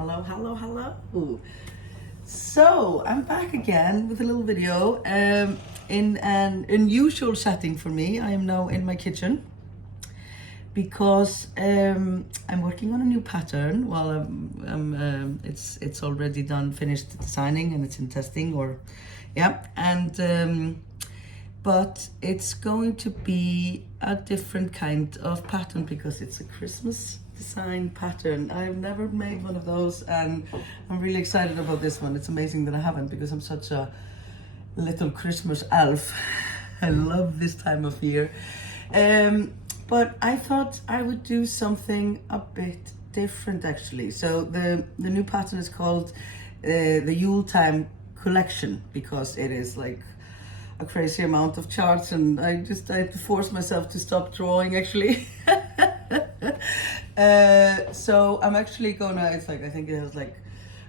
Hello, hello, hello. So I'm back again with a little video in an unusual setting for me. I am now in my kitchen because I'm working on a new pattern. Well, it's already done, finished designing, and it's in testing, but it's going to be a different kind of pattern because it's a Christmas design pattern. I've never made one of those, and I'm really excited about this one. It's amazing that I haven't, because I'm such a little Christmas elf. I love this time of year. But I thought I would do something a bit different actually. So the new pattern is called the Yuletide collection, because it is like a crazy amount of charts, and I had to force myself to stop drawing actually. So I'm actually gonna, I think it has like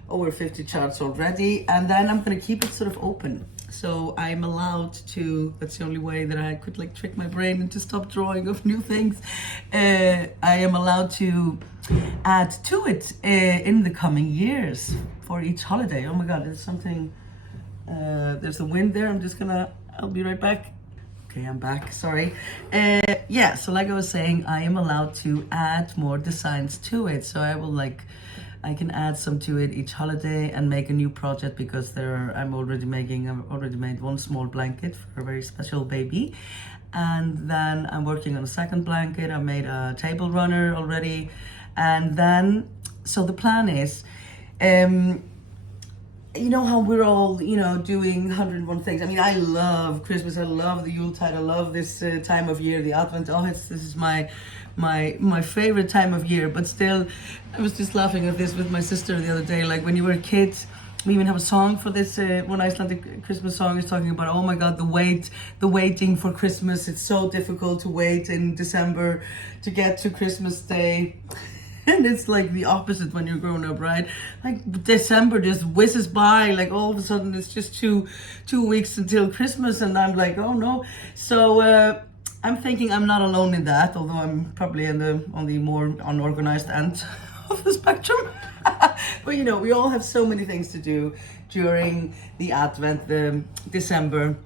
over 50 charts already, and then I'm gonna keep it sort of open. So I'm allowed to, that's the only way that I could like trick my brain into stop drawing of new things. I am allowed to add to it in the coming years for each holiday. Oh my God, there's something, there's a wind there. I'll be right back. Okay, I'm back, sorry. So like I was saying, I am allowed to add more designs to it. So I can add some to it each holiday and make a new project, because I've already made one small blanket for a very special baby. And then I'm working on a second blanket. I made a table runner already. And then, so the plan is, you know how we're all, doing 101 things. I mean, I love Christmas. I love the Yuletide. I love this time of year, the Advent. This is my favorite time of year. But still, I was just laughing at this with my sister the other day. Like when you were a kid, we even have a song for this. One Icelandic Christmas song is talking about, oh my God, the waiting for Christmas. It's so difficult to wait in December to get to Christmas Day. And it's like the opposite when you're grown up, right? Like December just whizzes by, like all of a sudden it's just two weeks until Christmas, and I'm like, oh no. So I'm thinking I'm not alone in that, although I'm probably on the more unorganized end of the spectrum. But we all have so many things to do during the Advent, the December.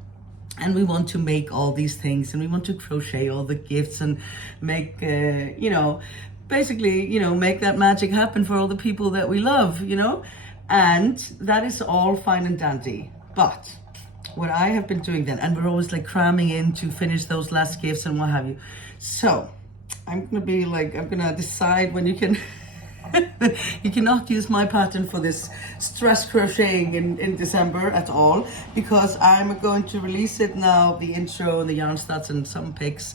And we want to make all these things, and we want to crochet all the gifts and make, basically, make that magic happen for all the people that we love, and that is all fine and dandy. But what I have been doing then, and we're always like cramming in to finish those last gifts and what have you. So I'm gonna decide when you can, you cannot use my pattern for this stress crocheting in December at all, because I'm going to release it now, the intro and the yarn stats and some pics,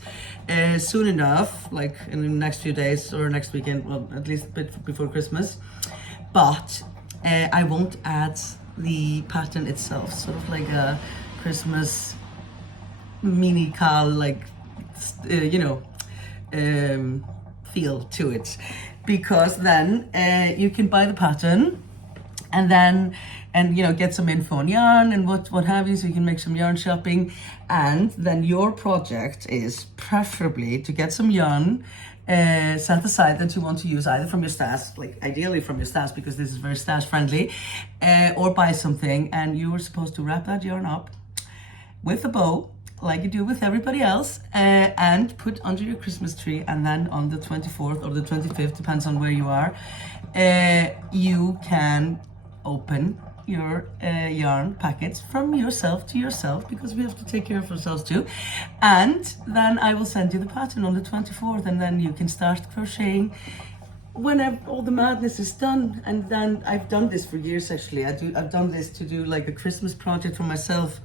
soon enough, like in the next few days or next weekend, well, at least a bit before Christmas. But I won't add the pattern itself, sort of like a Christmas mini cal, feel to it. Because then you can buy the pattern and get some info on yarn and what have you, so you can make some yarn shopping. And then your project is preferably to get some yarn set aside that you want to use either from your stash, like ideally from your stash, because this is very stash friendly, or buy something, and you are supposed to wrap that yarn up with a bow, like you do with everybody else, and put under your Christmas tree. And then on the 24th or the 25th, depends on where you are, you can open your yarn packets from yourself to yourself, because we have to take care of ourselves too. And then I will send you the pattern on the 24th, and then you can start crocheting whenever all the madness is done. And then I've done this for years actually. I've done this to do like a Christmas project for myself,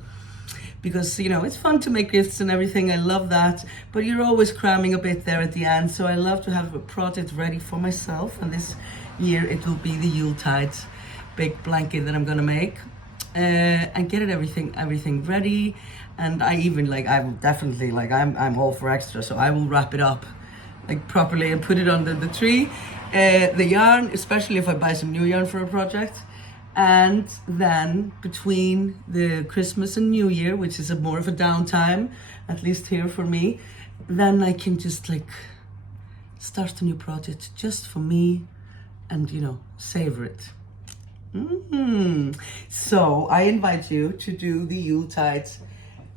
because it's fun to make gifts and everything. I love that, but you're always cramming a bit there at the end. So I love to have a project ready for myself, and this year it will be the Yuletide big blanket that I'm gonna make, and get everything ready. And I even I'm definitely I'm all for extra, so I will wrap it up like properly and put it under the tree. The yarn, especially if I buy some new yarn for a project. And then between the Christmas and New Year, which is more of a downtime, at least here for me, then I can just start a new project just for me, and savor it. So I invite you to do the Yuletide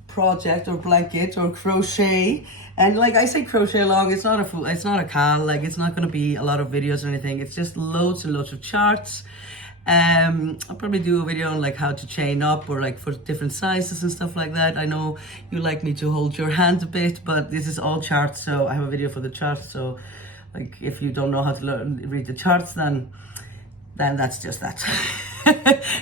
project or blanket or crochet. And like I say, crochet along, it's not a cal, like it's not going to be a lot of videos or anything. It's just loads and loads of charts. I'll probably do a video on like how to chain up or like for different sizes and stuff like that. I know you like me to hold your hand a bit, but this is all charts, so I have a video for the charts. So like if you don't know how to read the charts, then that's just that.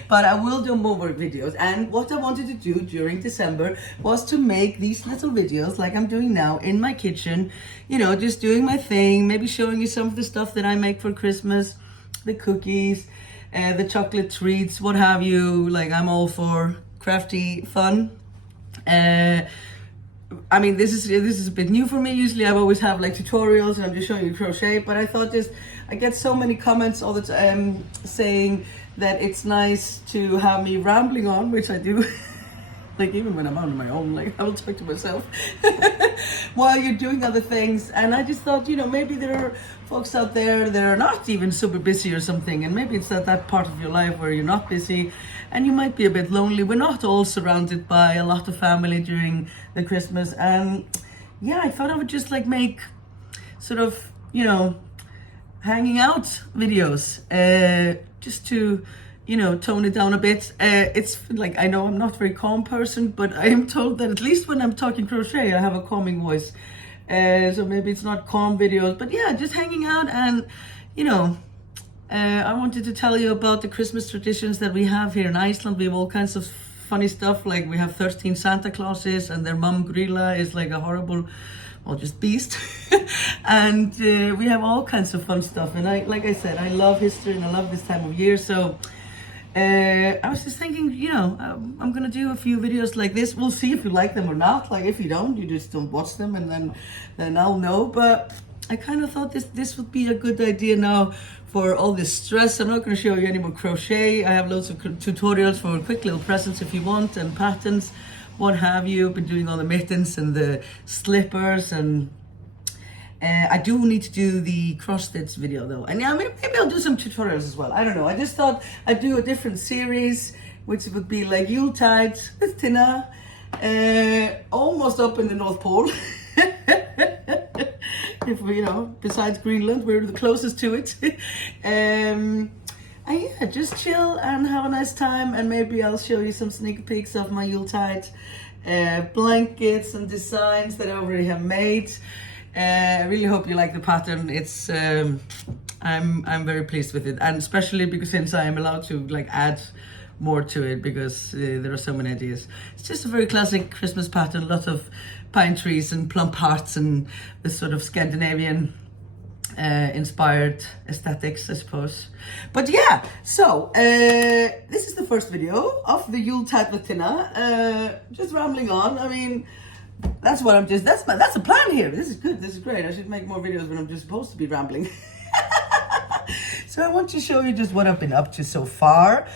But I will do more videos, and what I wanted to do during December was to make these little videos like I'm doing now in my kitchen, just doing my thing, maybe showing you some of the stuff that I make for Christmas, the cookies, the chocolate treats, what have you. Like, I'm all for crafty fun. I mean, this is a bit new for me. Usually I always have like tutorials and I'm just showing you crochet, but I thought I get so many comments all the time saying that it's nice to have me rambling on, which I do. Like even when I'm on my own, like I will talk to myself while you're doing other things. And I just thought, maybe there are folks out there that are not even super busy or something, and maybe it's that part of your life where you're not busy and you might be a bit lonely. We're not all surrounded by a lot of family during the Christmas, and yeah, I thought I would just like make sort of hanging out videos, just to tone it down a bit. It's like, I know I'm not a very calm person, but I am told that at least when I'm talking crochet, I have a calming voice. So maybe it's not calm videos, but yeah, just hanging out. And, I wanted to tell you about the Christmas traditions that we have here in Iceland. We have all kinds of funny stuff. Like we have 13 Santa Clauses, and their mum Grilla is like a horrible, just beast. And we have all kinds of fun stuff. And like I said, I love history and I love this time of year. So I was just thinking, I'm gonna do a few videos like this. We'll see if you like them or not. Like if you don't, you just don't watch them, and then I'll know. But I kind of thought this would be a good idea now for all this stress. I'm not going to show you any more crochet. I have loads of tutorials for quick little presents if you want, and patterns, what have you. I've been doing all the mittens and the slippers, and I do need to do the cross stitch video though, and yeah, maybe I'll do some tutorials as well. I don't know. I just thought I'd do a different series, which would be like Yuletide with Tinna, almost up in the North Pole. If we, besides Greenland, we're the closest to it. And yeah, just chill and have a nice time, and maybe I'll show you some sneak peeks of my Yuletide blankets and designs that I already have made. I really hope you like the pattern. It's I'm very pleased with it, and especially because since I am allowed to like add more to it, because there are so many ideas. It's just a very classic Christmas pattern, a lot of pine trees and plump hearts and this sort of Scandinavian inspired aesthetics, I suppose. But yeah, so this is the first video of the Yuletide with Tinna. Just rambling on. I mean, that's what that's the plan here. This is good, this is great. I should make more videos when I'm just supposed to be rambling. So I want to show you just what I've been up to so far.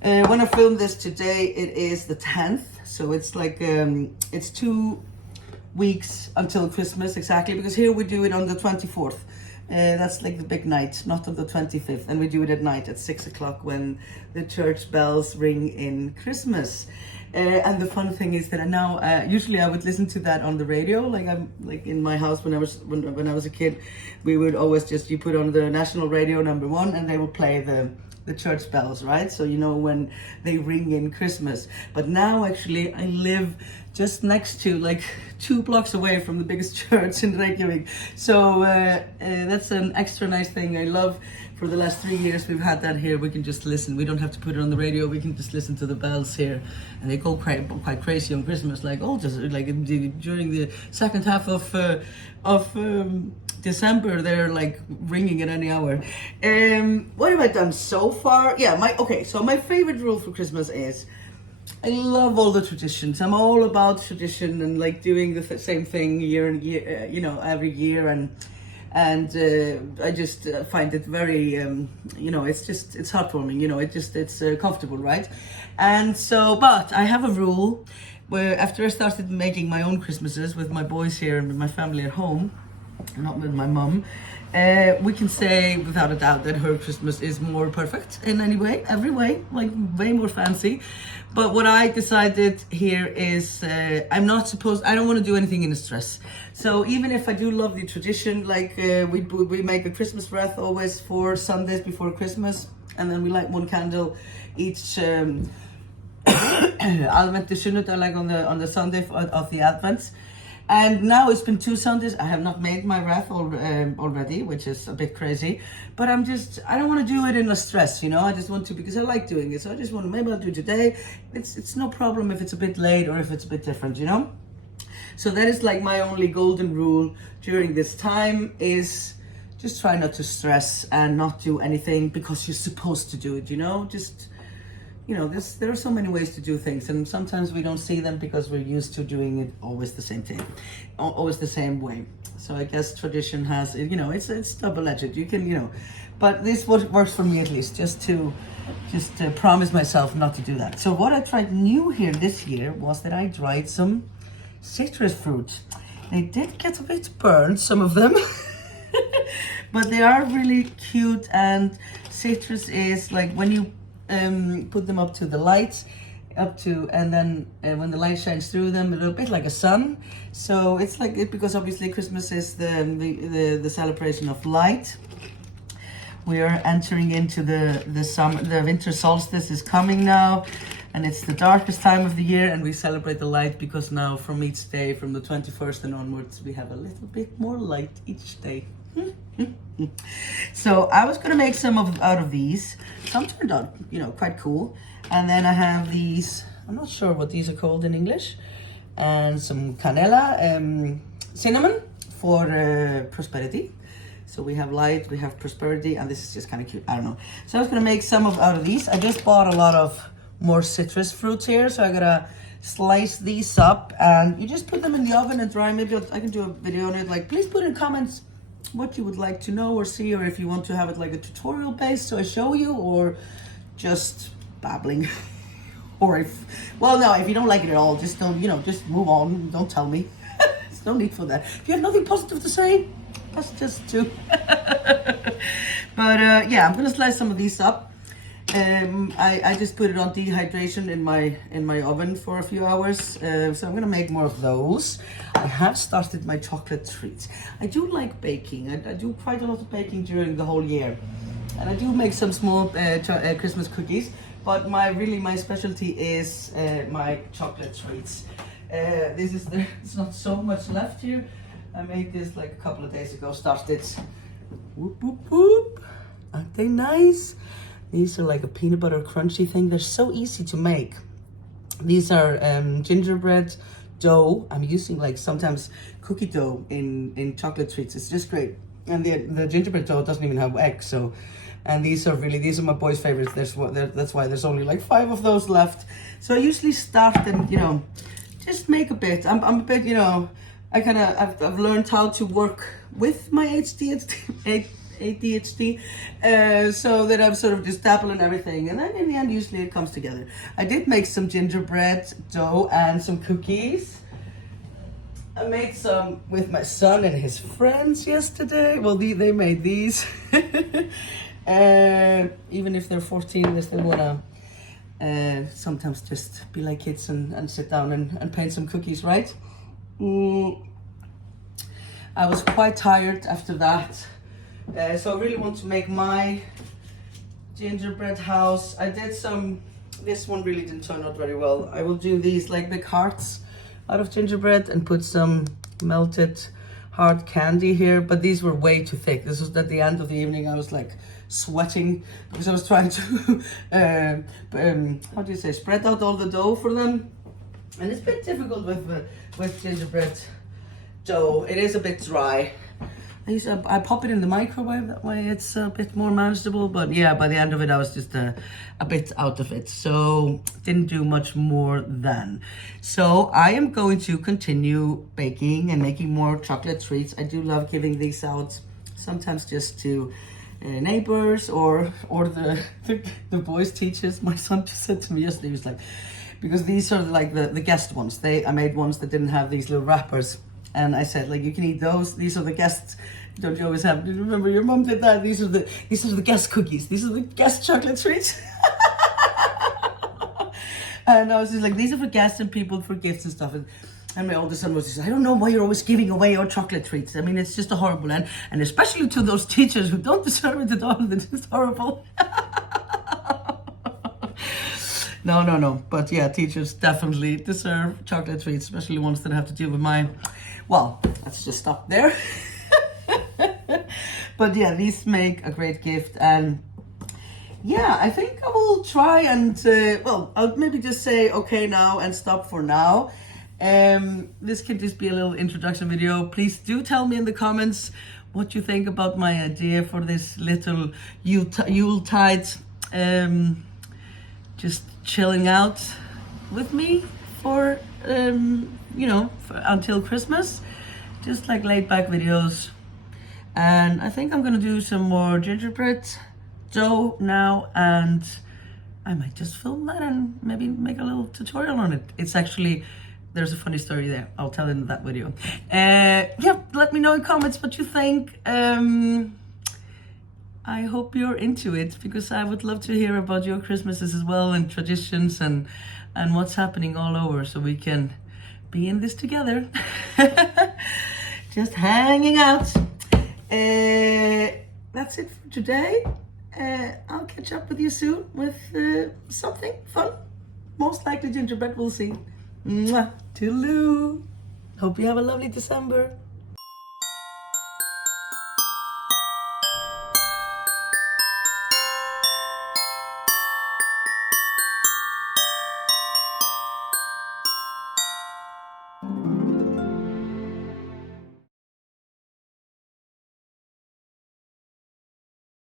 When I filmed this today, it is the 10th, so it's like it's 2 weeks until Christmas exactly, because here we do it on the 24th. That's like the big night, not on the 25th, and we do it at night at 6 o'clock when the church bells ring in Christmas. And the fun thing is that I now usually I would listen to that on the radio, like I'm like in my house when I was a kid. We would always you put on the national radio number 1, and they would play the church bells, right? So when they ring in Christmas. But now actually I live just next to, like 2 blocks away from the biggest church in Reykjavik. So that's an extra nice thing. I love, for the last 3 years we've had that here. We can just listen. We don't have to put it on the radio. We can just listen to the bells here, and they go quite crazy on Christmas. Like just like during the second half of December, they're like ringing at any hour. What have I done so far? Yeah, so my favorite rule for Christmas is I love all the traditions. I'm all about tradition and like doing the same thing year and year, every year, and I just find it very, it's heartwarming. It's comfortable, right? And so, but I have a rule where after I started making my own Christmases with my boys here and with my family at home, not with my mum, We can say without a doubt that her Christmas is more perfect in any way, every way, like way more fancy. But what I decided here is I don't want to do anything in a stress. So even if I do love the tradition, like we make a Christmas wreath always for Sundays before Christmas, and then we light one candle each Advent sunnudag, like on the Sunday of the Advent. And now it's been 2 Sundays. I have not made my wreath already, which is a bit crazy. But I don't want to do it in a stress, you know. I just want to, because I like doing it. So I just want to, maybe I'll do it today. It's no problem if it's a bit late or if it's a bit different, you know. So that is like my only golden rule during this time, is just try not to stress and not do anything because you're supposed to do it, you know. Just, you know, there are so many ways to do things, and sometimes we don't see them because we're used to doing it always the same thing, always the same way. So I guess tradition has, you know, it's double-edged. You can, you know, but this works for me at least, just to promise myself not to do that. So what I tried new here this year was that I dried some citrus fruit. They did get a bit burned, some of them, but they are really cute. And citrus is like when you put them up to the light, and then when the light shines through them, it's a bit like a sun. So it's like it, because obviously Christmas is the celebration of light. We are entering into the summer. The winter solstice is coming now, and it's the darkest time of the year, and we celebrate the light because now from each day, from the 21st and onwards, we have a little bit more light each day. So I was gonna make some out of these. Some turned out, you know, quite cool. And then I have these, I'm not sure what these are called in English, and some canela, cinnamon for prosperity. So we have light, we have prosperity, and this is just kind of cute. I don't know. So I was gonna make some out of these. I just bought a lot of more citrus fruits here, so I gotta slice these up, and you just put them in the oven and dry. Maybe I can do a video on it. Like, please put in comments what you would like to know or see, or if you want to have it like a tutorial based so I show you, or just babbling. Or if you don't like it at all, just don't, you know, just move on, don't tell me. There's no need for that. If you have nothing positive to say, that's just too. But yeah, I'm gonna slice some of these up. I just put it on dehydration in my oven for a few hours, so I'm gonna make more of those. I have started my chocolate treats. I do like baking. I do quite a lot of baking during the whole year, and I do make some small Christmas cookies. But my specialty is my chocolate treats. It's not so much left here. I made this like a couple of days ago. Started. Whoop whoop whoop! Aren't they nice? These are like a peanut butter crunchy thing. They're so easy to make. These are gingerbread dough. I'm using like sometimes cookie dough in chocolate treats. It's just great. And the gingerbread dough doesn't even have eggs. So, and these are my boys' favorites. That's why there's only like 5 of those left. So I usually start and, you know, just make a bit. I'm a bit, you know, I've learned how to work with my ADHD, so that I'm sort of just dabbling everything, and then in the end usually it comes together. I did make some gingerbread dough and some cookies. I made some with my son and his friends yesterday. Well, they made these. Even if they're 14, they still wanna sometimes just be like kids and sit down and paint some cookies, right? I was quite tired after that. So I really want to make my gingerbread house. I did this one really didn't turn out very well. I will do these like big hearts out of gingerbread and put some melted hard candy here, but these were way too thick. This was at the end of the evening. I was like sweating because I was trying to, how do you say, spread out all the dough for them. And it's a bit difficult with gingerbread dough. It is a bit dry. I pop it in the microwave, that way it's a bit more manageable. But yeah, by the end of it, I was just a bit out of it. So didn't do much more then. So I am going to continue baking and making more chocolate treats. I do love giving these out, sometimes just to neighbors or the boys' teachers. My son just said to me yesterday, he was like, because these are like the guest ones. I made ones that didn't have these little wrappers. And I said, like, you can eat those. These are the guest Don't you always have? Do you remember your mom did that? These are the guest cookies. These are the guest chocolate treats. And I was just like, these are for guests and people for gifts and stuff. And my oldest son was just, I don't know why you're always giving away your chocolate treats. I mean, it's just a horrible, and especially to those teachers who don't deserve it at all. It's just horrible. No. But yeah, teachers definitely deserve chocolate treats, especially ones that have to deal with mine. Well, let's just stop there. But yeah, these make a great gift, and yeah, I think I will try and, I'll maybe just say okay now and stop for now. This can just be a little introduction video. Please do tell me in the comments what you think about my idea for this little Yuletide, just chilling out with me for, until Christmas. Just like laid back videos. And I think I'm gonna do some more gingerbread dough now, and I might just film that and maybe make a little tutorial on it. It's actually, there's a funny story there. I'll tell in that video. Yeah, let me know in comments what you think. I hope you're into it, because I would love to hear about your Christmases as well, and traditions, and what's happening all over, so we can be in this together. Just hanging out. That's it for today. I'll catch up with you soon with something fun. Most likely gingerbread, we'll see. Mwah. Toodaloo. Hope you have a lovely December.